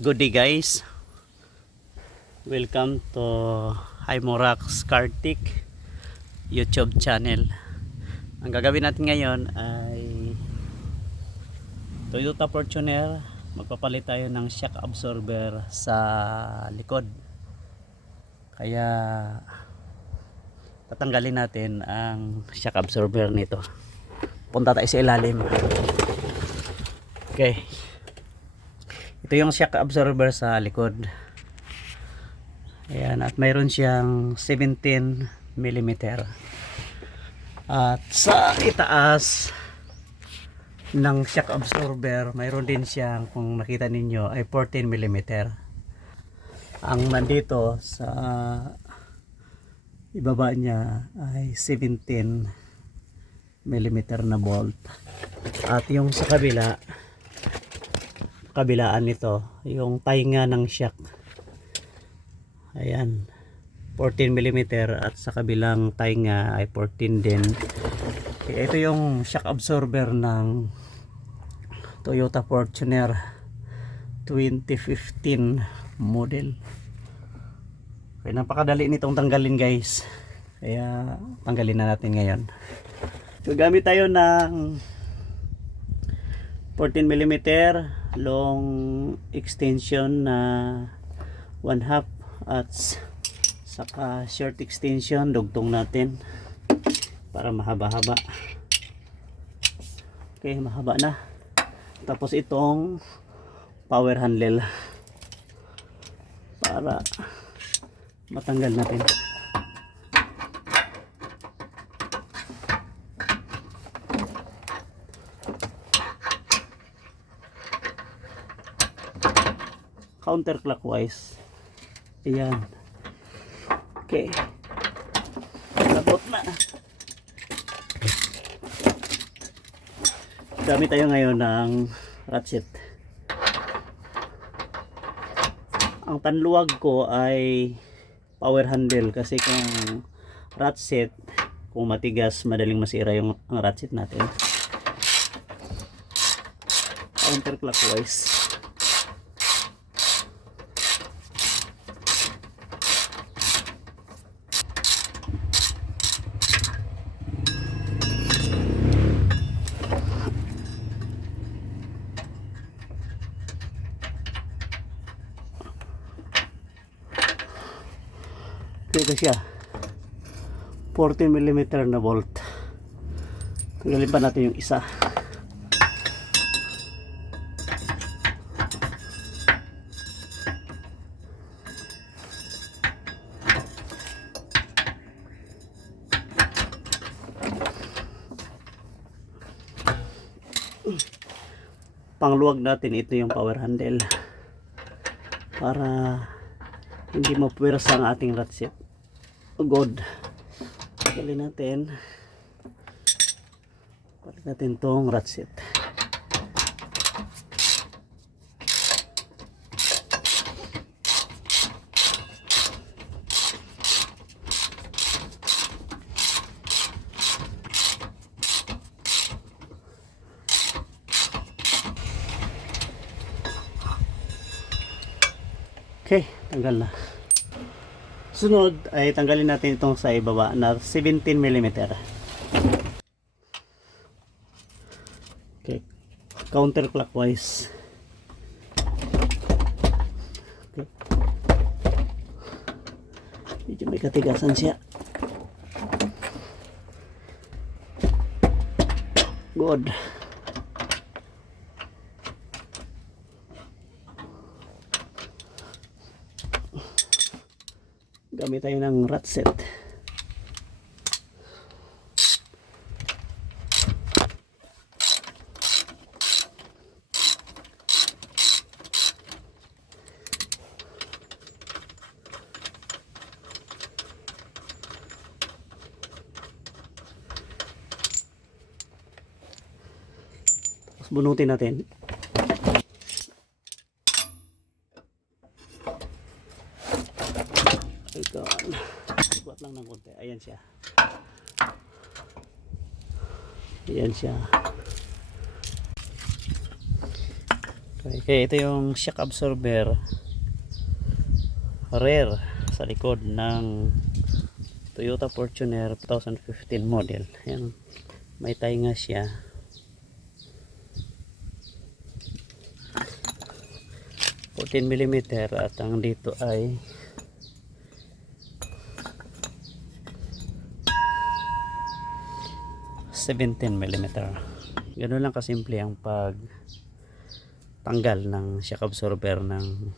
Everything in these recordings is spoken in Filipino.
Good day guys, welcome to Hymorax Kartik YouTube channel. Ang gagawin natin ngayon ay Toyota Fortuner. Magpapalit tayo ng shock absorber sa likod, kaya tatanggalin natin ang shock absorber nito. Punta tayo sa ilalim. Okay, ito yung shock absorber sa likod. Ayan, at mayroon siyang 17 mm. At sa itaas ng shock absorber, mayroon din siyang, kung makita ninyo, ay 14 mm. Ang nandito sa ibaba niya ay 17 mm na bolt. At yung sa kabilaan nito, yung tainga ng shock, ayan, 14 mm, at sa kabilang tainga ay 14 din. Okay, ito yung shock absorber ng Toyota Fortuner 2015 model. Okay, napakadali nitong tanggalin guys, kaya tanggalin na natin ngayon. So gamit tayo ng 14 mm long extension na 1/2 at saka short extension, dugtong natin para mahaba-haba. Okay, mahaba na. Tapos itong power handle para matanggal natin. Counterclockwise. Ayan. Okay. Labot na. Gamit tayo ngayon ng ratchet. Ang panluwag ko ay power handle, kasi kung ratchet, kung matigas, madaling masira yung ang ratchet natin. Counterclockwise. Ito siya, 14 mm na bolt. Tanggalin pa natin yung isa. Pangluwag natin, ito yung power handle para hindi mapuwersa ang ating ratchet. Good. Palit natin tong ratchet. Okay, tanggal na. Sunod ay tanggalin natin itong sa ibaba na 17 mm. Okay, counterclockwise. Okay. Medyo may katigasan siya. Good. Gamit tayo ng ratchet. Tapos bunutin natin. Ito, buat lang ng konti. Ayan siya. Ayan siya. Okay, ito yung shock absorber rear sa likod ng Toyota Fortuner 2015 model. Ayan, may tainga siya. Mm at ang dito ay 17mm. Ganoon lang kasimple ang pag tanggal ng shock absorber ng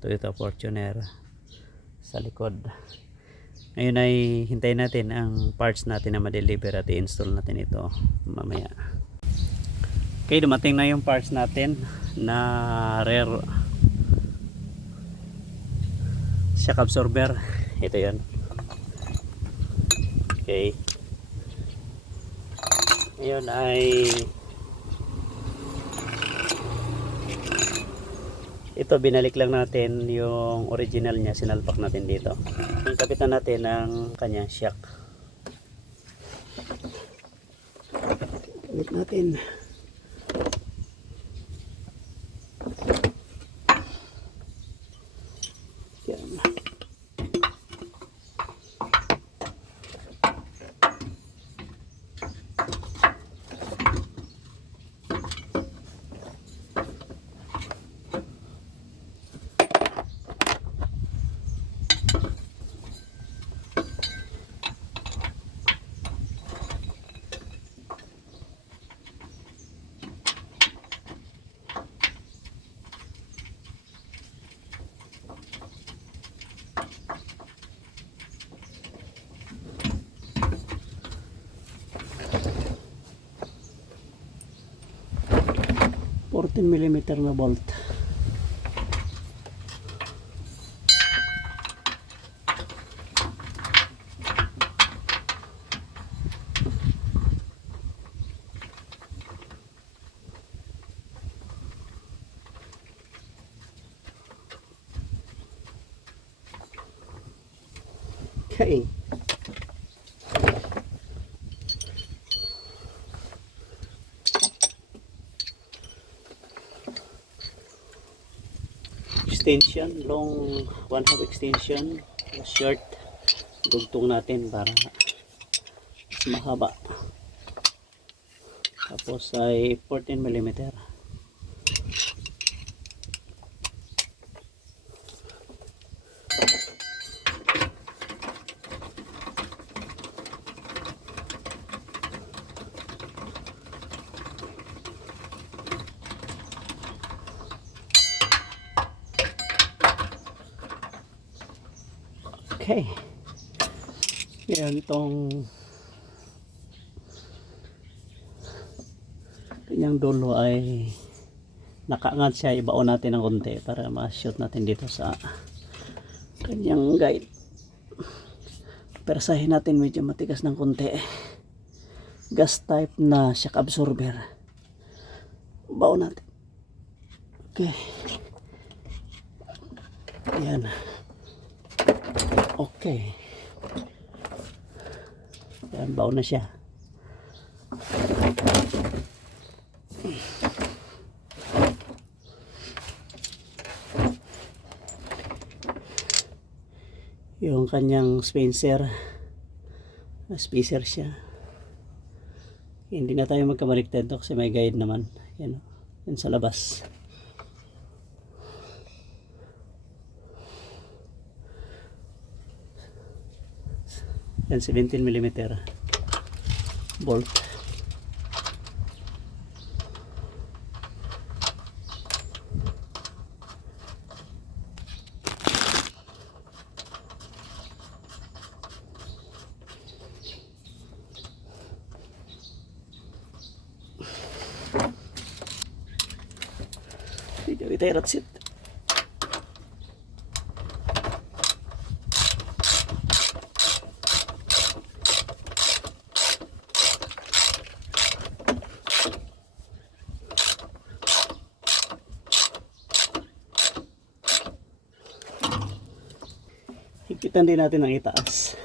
Toyota Fortuner sa likod. Ngayon ay hintayin natin ang parts natin na ma-deliver at i-install natin ito mamaya. Okay, dumating na yung parts natin na rear shock absorber. Ito yun. Okay, ngayon ay ito, binalik lang natin yung original niya, sinalpak natin dito. Yung kapitan natin ng kanyang shock. Kapit natin. Yan. Mm na bolt. Okay. Extension, long 1/2 extension, short, dugtong natin para mas mahaba. Tapos ay 14mm. Okay. Ngayon itong kanyang dulo ay nakaangat siya, ibaon natin ng konti para ma-shoot natin dito sa kanyang guide. Persahin natin, medyo matigas ng konti. Gas type na shock absorber. Baon natin. Okay. Ayan. Okay. Ayan, baon na siya. Yung kanyang spacer siya. Hindi na tayo magkabaliktad kasi may guide naman. Yan, yan sa labas. Yan 17mm bolt. Video kita ratsit. Higitan din natin ang itaas.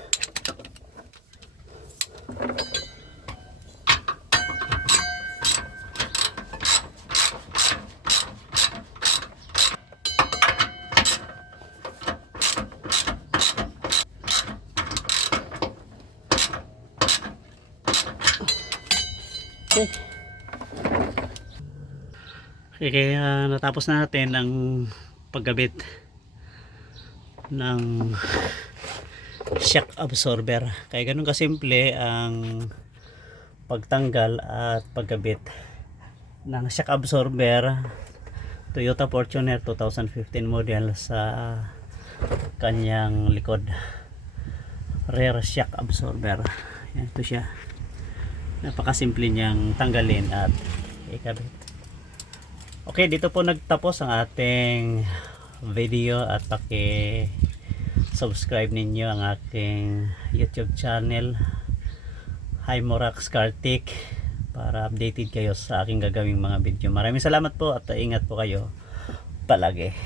Okay. Okay, kaya natapos na natin ang pagkabit ng shock absorber. Kaya ganun kasimple ang pagtanggal at pagkabit ng shock absorber Toyota Fortuner 2015 model sa kanyang likod. Rear shock absorber. Yan, ito siya. Napakasimple niyang tanggalin at ikabit. Okay, dito po nagtapos ang ating video at subscribe ninyo ang aking YouTube channel Hymorax Kartik para updated kayo sa aking gagawing mga video. Maraming salamat po at ingat po kayo palagi.